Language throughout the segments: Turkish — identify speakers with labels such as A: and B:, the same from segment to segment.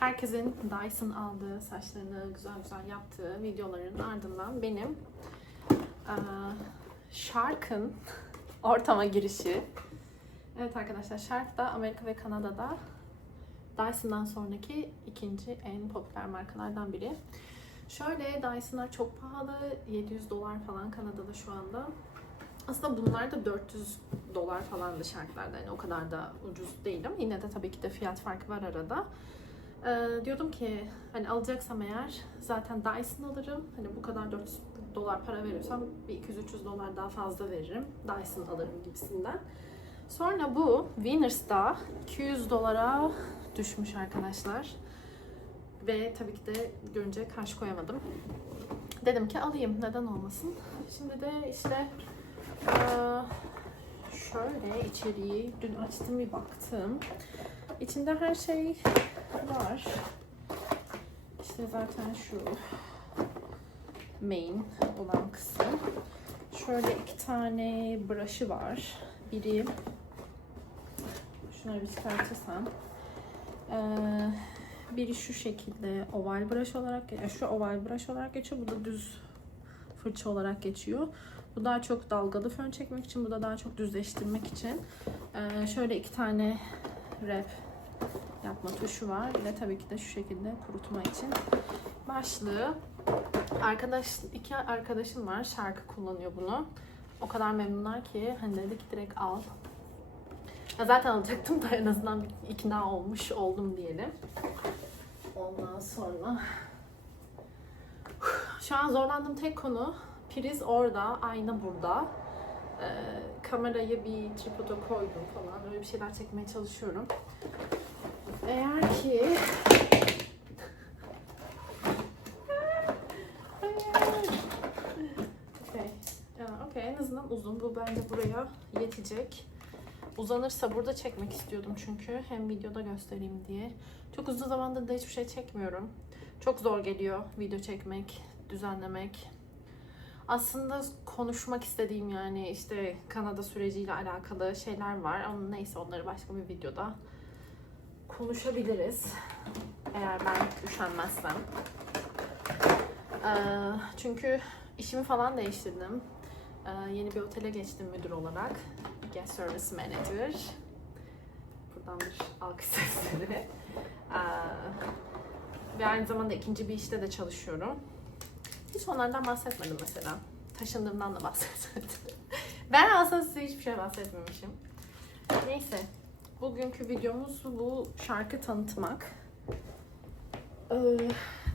A: herkesin Dyson aldığı, saçlarını güzel güzel yaptığı videoların ardından benim eee Shark'ın ortama girişi. Evet arkadaşlar Shark da Amerika ve Kanada'da Dyson'dan sonraki ikinci en popüler markalardan biri. Şöyle Dyson'lar çok pahalı. 700 dolar falan Kanada'da şu anda. Aslında bunlar da 400 dolar falan da şartlarda. Yani o kadar da ucuz değil ama yine de tabii ki de fiyat farkı var arada. Ee, diyordum ki hani alacaksam eğer zaten Dyson alırım. Hani bu kadar 400 dolar para veriyorsam bir 200-300 dolar daha fazla veririm. Dyson alırım gibisinden. Sonra bu Winners 200 dolara düşmüş arkadaşlar. Ve tabii ki de görünce karşı koyamadım. Dedim ki alayım neden olmasın. Şimdi de işte eee, şöyle içeriği dün açtım bir baktım. İçinde her şey var. İşte zaten şu main olan kısım. Şöyle iki tane brush'ı var. Biri şunları bir çıkartırsam. Eee biri şu şekilde oval brush olarak, yani şu oval brush olarak geçiyor. Bu da düz fırça olarak geçiyor. Bu daha çok dalgalı fön çekmek için, bu da daha çok düzleştirmek için. Ee, şöyle iki tane rep yapma tuşu var. Bir de tabii ki de şu şekilde kurutma için. Başlığı. Arkadaş, iki arkadaşım var. Şarkı kullanıyor bunu. O kadar memnunlar ki hani dedik direkt al. Ya zaten alacaktım da en azından ikna olmuş oldum diyelim. Ondan sonra şu an zorlandığım tek konu priz orada, ayna burada. Ee, kamerayı bir tripoda koydum falan. Böyle bir şeyler çekmeye çalışıyorum. Eğer ki Okey. Ya, Okey en azından uzun. Bu bence buraya yetecek. Uzanırsa burada çekmek istiyordum çünkü. Hem videoda göstereyim diye. Çok uzun zamandır da hiçbir şey çekmiyorum. Çok zor geliyor video çekmek, düzenlemek. Aslında konuşmak istediğim yani işte Kanada süreciyle alakalı şeyler var ama neyse onları başka bir videoda konuşabiliriz. Eğer ben üşenmezsem. Ee, çünkü işimi falan değiştirdim. Ee, yeni bir otele geçtim müdür olarak. Guest Service Manager. Buradan bir alkış sesleri. Ee, ve aynı zamanda ikinci bir işte de çalışıyorum. Hiç onlardan bahsetmedim mesela. Taşındığımdan da bahsetmedim. ben aslında size hiçbir şey bahsetmemişim. Neyse. Bugünkü videomuz bu şarkı tanıtmak. Ee,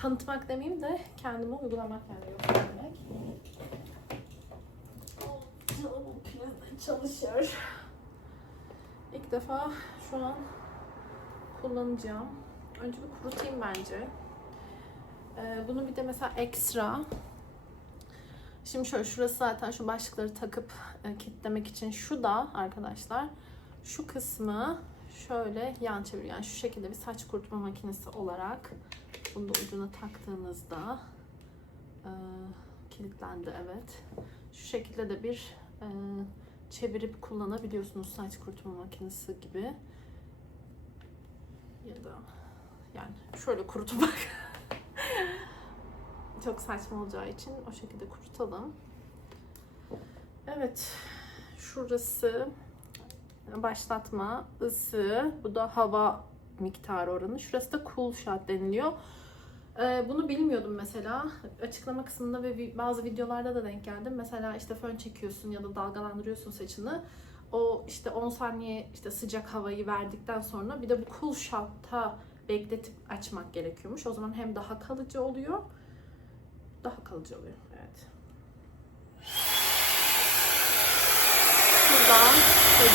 A: tanıtmak demeyeyim de kendime uygulamak yani göstermek. Bu prizde çalışıyor. İlk defa şu an kullanacağım. Önce bir kurutayım bence. Ee, bunu bir de mesela ekstra. Şimdi şöyle şurası zaten şu başlıkları takıp e, kilitlemek için şu da arkadaşlar şu kısmı şöyle yan çevir yani şu şekilde bir saç kurutma makinesi olarak bunu da ucuna taktığınızda e, kilitlendi evet. Şu şekilde de bir e, çevirip kullanabiliyorsunuz saç kurutma makinesi gibi. Ya da yani şöyle kurutmak çok saçma olacağı için o şekilde kurutalım. Evet, şurası başlatma, ısı, bu da hava miktarı oranı. Şurası da cool shot deniliyor. Ee, bunu bilmiyordum mesela. Açıklama kısmında ve bazı videolarda da denk geldim. Mesela işte fön çekiyorsun ya da dalgalandırıyorsun saçını. O işte 10 saniye işte sıcak havayı verdikten sonra bir de bu cool shot'ta bekletip açmak gerekiyormuş. O zaman hem daha kalıcı oluyor. Daha kalıcı oluyor. Evet. Buradan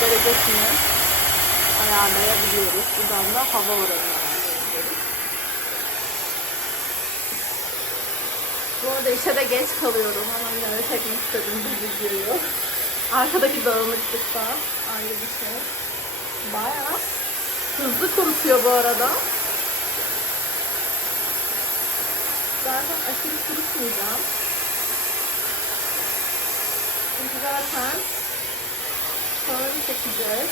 A: derecesini ayarlayabiliyoruz. Buradan da hava oranını. Bu arada işe de geç kalıyorum yine de çekmek istedim bu videoyu. Arkadaki dağınıklık da ayrı bir şey. Bayağı hızlı kurutuyor bu arada. Zaten aşırı kurutmayacağım. Çünkü zaten fön çekeceğiz.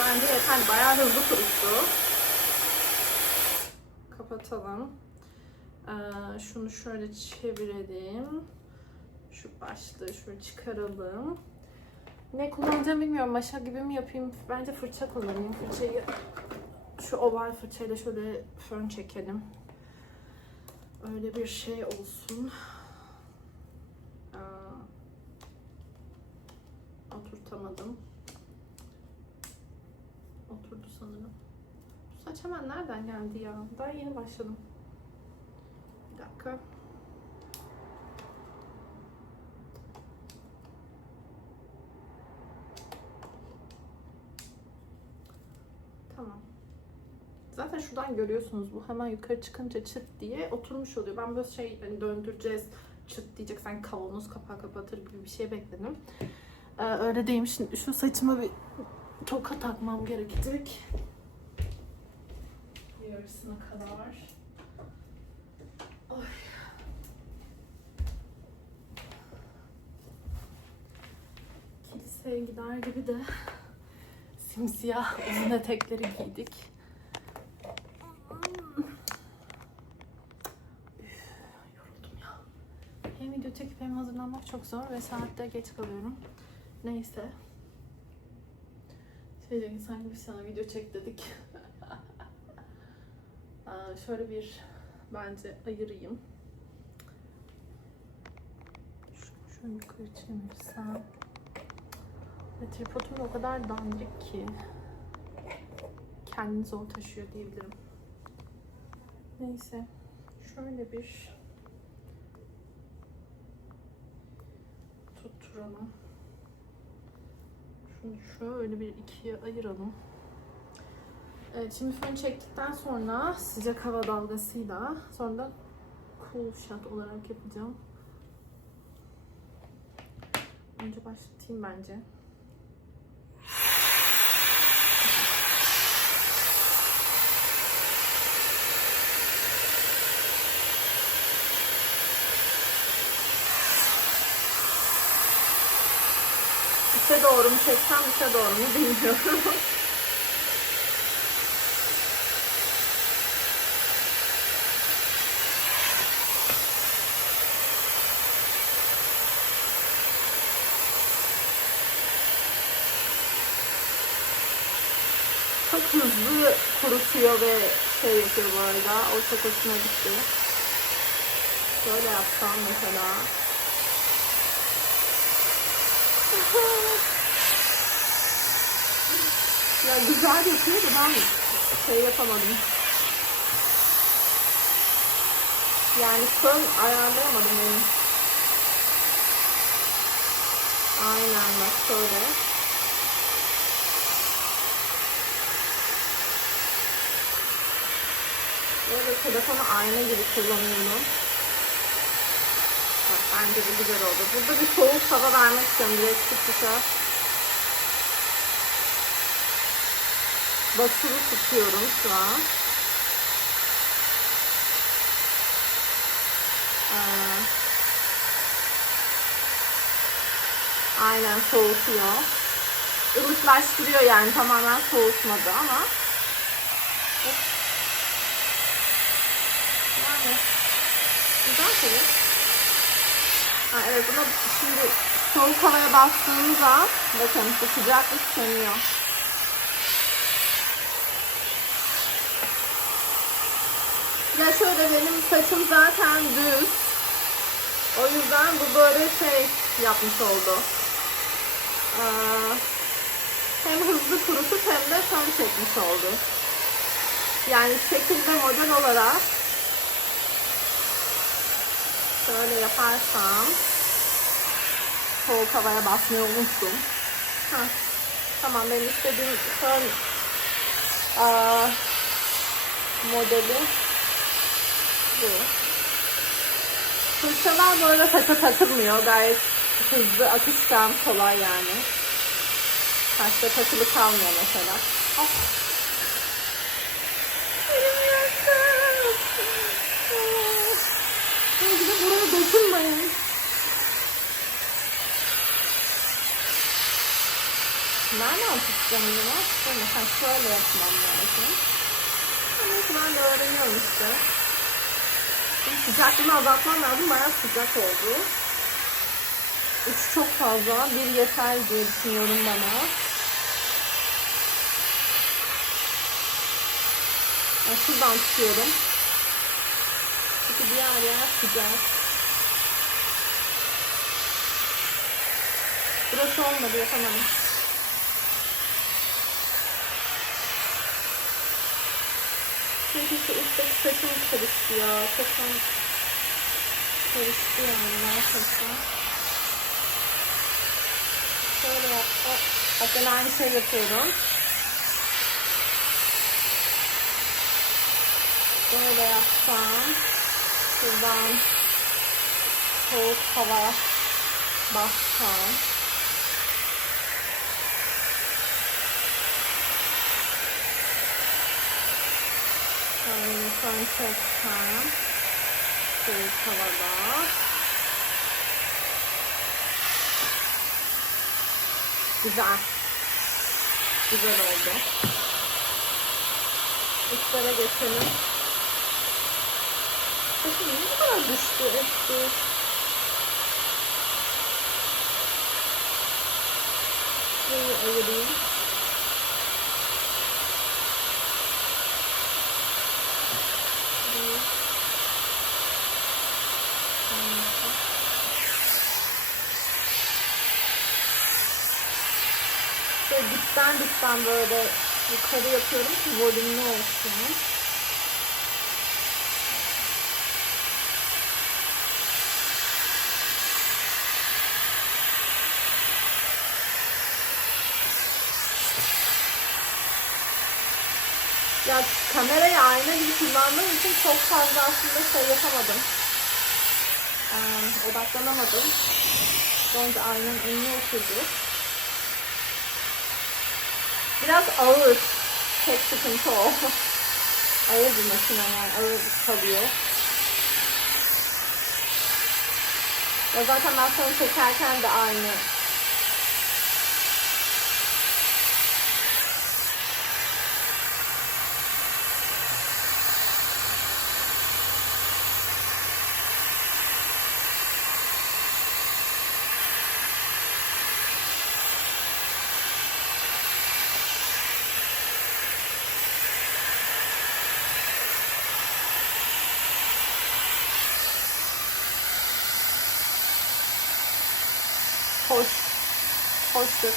A: Bence yeter. Bayağı hızlı kuruttu. Kapatalım. Ee, şunu şöyle çevirelim. Şu başlığı şöyle çıkaralım. Ne kullanacağım bilmiyorum. Maşa gibi mi yapayım? Bence fırça kullanayım. Fırçayı şu oval fırçayla şöyle fön çekelim. Öyle bir şey olsun. Aa, oturtamadım. Oturdu sanırım. Bu saç hemen nereden geldi ya? Daha yeni başladım. Bir dakika. Tamam. Zaten şuradan görüyorsunuz bu hemen yukarı çıkınca çıt diye oturmuş oluyor. Ben böyle şey hani döndüreceğiz çıt diyecek sen kavanoz kapağı kapatır gibi bir şey bekledim. Ee, öyle değilmiş. Şimdi şu saçıma bir toka takmam gerekecek. Yarısına kadar. Ay. Kiliseye gider gibi de simsiyah uzun etekleri giydik. Yoruldum ya. Hem video çekip hem hazırlanmak çok zor ve saatte geç kalıyorum. Neyse. Şey dedi, sanki biz sana video çek dedik. Şöyle bir bence ayırayım. Şunu yukarı çevirsem. Ve tripodum da o kadar dandik ki kendini zor taşıyor diyebilirim. Neyse. Şöyle bir tutturalım. Şunu şöyle bir ikiye ayıralım. Evet, şimdi fön çektikten sonra sıcak hava dalgasıyla sonra da cool shot olarak yapacağım. Önce başlatayım bence. İçe doğru mu çeksem dışa doğru mu bilmiyorum. Çok hızlı kurutuyor ve şey yapıyor bu arada. O çok hoşuma gitti. Şöyle yapsam mesela. Ya güzel yapıyor da ben şey yapamadım. Yani fön ayarlayamadım benim. Aynen bak şöyle. Böyle telefonu ayna gibi kullanıyorum. Bence bu güzel oldu. Burada bir soğuk hava vermek istiyorum. Direkt sıkışa. Basılı tutuyorum şu an. Ee, aynen soğutuyor. Ilıklaştırıyor yani tamamen soğutmadı ama. Yani güzel tabii. Ha, evet buna şimdi soğuk havaya bastığımızda bakın bu sıcaklık sönüyor. Ya şöyle benim saçım zaten düz. O yüzden bu böyle şey yapmış oldu. Ee, hem hızlı kurutup hem de fön çekmiş oldu. Yani şekil ve model olarak şöyle yaparsam soğuk havaya basmayı unuttum. Heh. Tamam benim istediğim fön aa, modeli bu. Fırçalar böyle saça takılmıyor. Gayet hızlı, akışkan, kolay yani. Saçta takılı kalmıyor mesela. Oh. De buraya dokunmayın. Nereden tutacağım bunu? Şöyle, ha, şöyle yapmam lazım. Neyse ben de öğreniyorum işte. Şimdi sıcaklığını azaltmam lazım. Bayağı sıcak oldu. Üç çok fazla. Bir yeter diye düşünüyorum bana. Ben şuradan tutuyorum. Çünkü diğer yer sıcak. Burası olmadı yapamam. Çünkü şu üstteki saçım karıştı ya. Çok karıştı yani gerçekten. Şöyle yap. Oh, Bak ben aynı şey yapıyorum. Böyle yapsam. Şuradan soğuk hava bassam. Şöyle fön çeksem. Soğuk havada. Güzel. Güzel oldu. Üstlere geçelim. Niye bu kadar düştü etti? Şurayı ayırayım. Şöyle. Şöyle dipten dipten böyle yukarı yapıyorum ki volümlü olsun. Ya kamerayı ayna gibi kullandığım için çok fazla aslında şey yapamadım. Ee, odaklanamadım. Önce aynanın önüne oturdu. Biraz ağır. Tek sıkıntı o. ağır bir makine yani ağır kalıyor. Ya zaten ben sonra çekerken de aynı Hoş. Hoştur.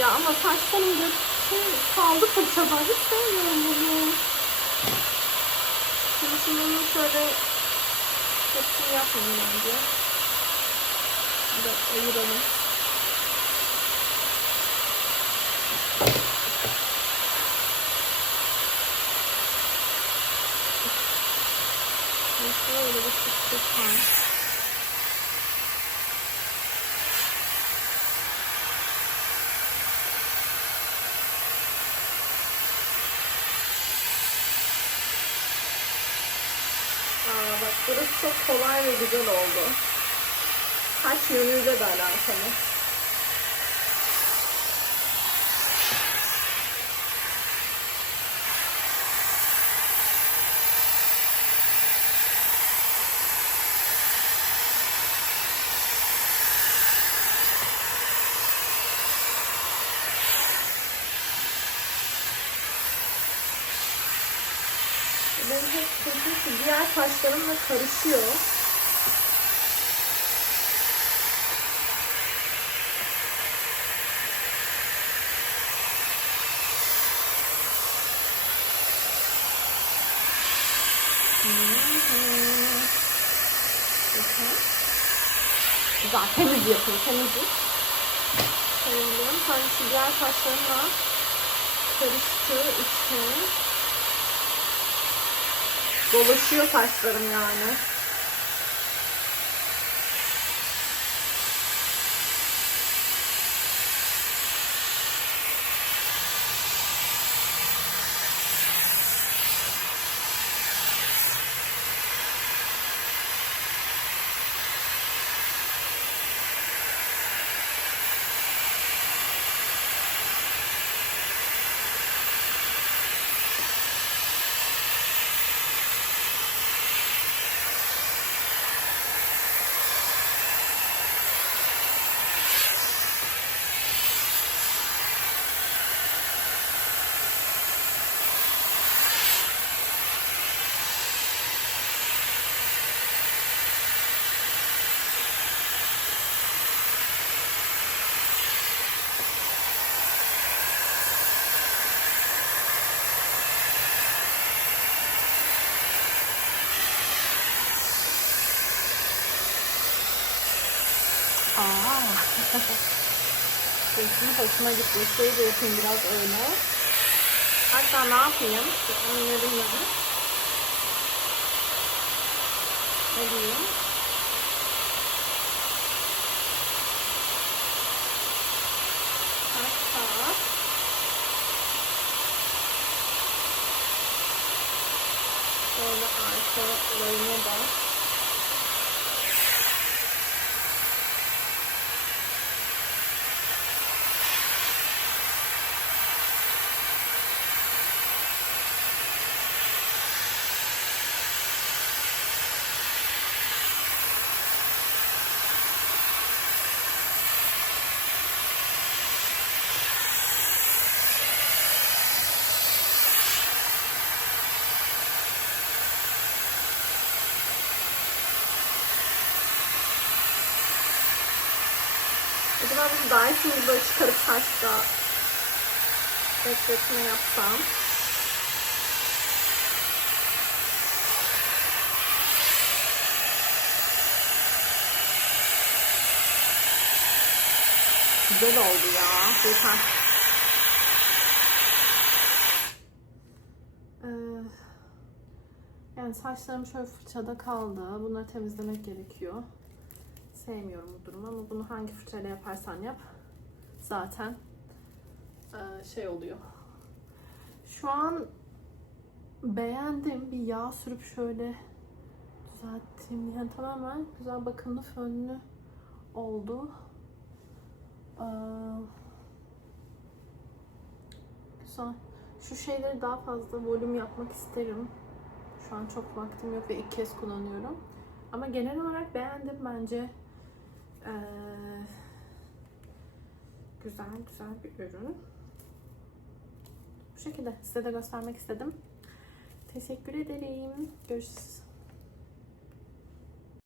A: ya ama saçlarım şey kaldı fırçada. Hiç sevmiyorum bunu. Şimdi şunu şöyle hepsini yapmayayım bence. Bir de ayıralım. Şimdi şöyle bir sıkıştırsam. Aa, bak burası çok kolay ve güzel oldu. Saç yönüyle de alakalı. Benim hep saçım şu diğer saçlarımla karışıyor. Güzel temiz yapın temizlik. Temizliyorum. Hani şu diğer saçlarımla karıştı için. Dolaşıyor saçlarım yani.
B: Mı?
A: Resim hoşuma gitti. Şey de yapayım biraz öyle. Hatta ne yapayım? Bilmiyorum. Ne diyeyim? Hatta şöyle arkalarını da Acaba bu Dyson'ı böyle çıkarıp taşta bekletme yapsam. Güzel oldu ya. Yeter. Ee, yani saçlarım şöyle fırçada kaldı. Bunları temizlemek gerekiyor. Sevmiyorum bu durumu ama bunu hangi fırçayla yaparsan yap zaten eee, şey oluyor. Şu an beğendim. Bir yağ sürüp şöyle düzelttim. Yani tamamen güzel bakımlı fönlü oldu. Eee, güzel. Şu şeyleri daha fazla volüm yapmak isterim. Şu an çok vaktim yok ve ilk kez kullanıyorum. Ama genel olarak beğendim bence. Ee, güzel güzel bir ürün. Bu şekilde size de göstermek istedim. Teşekkür ederim. Görüşürüz.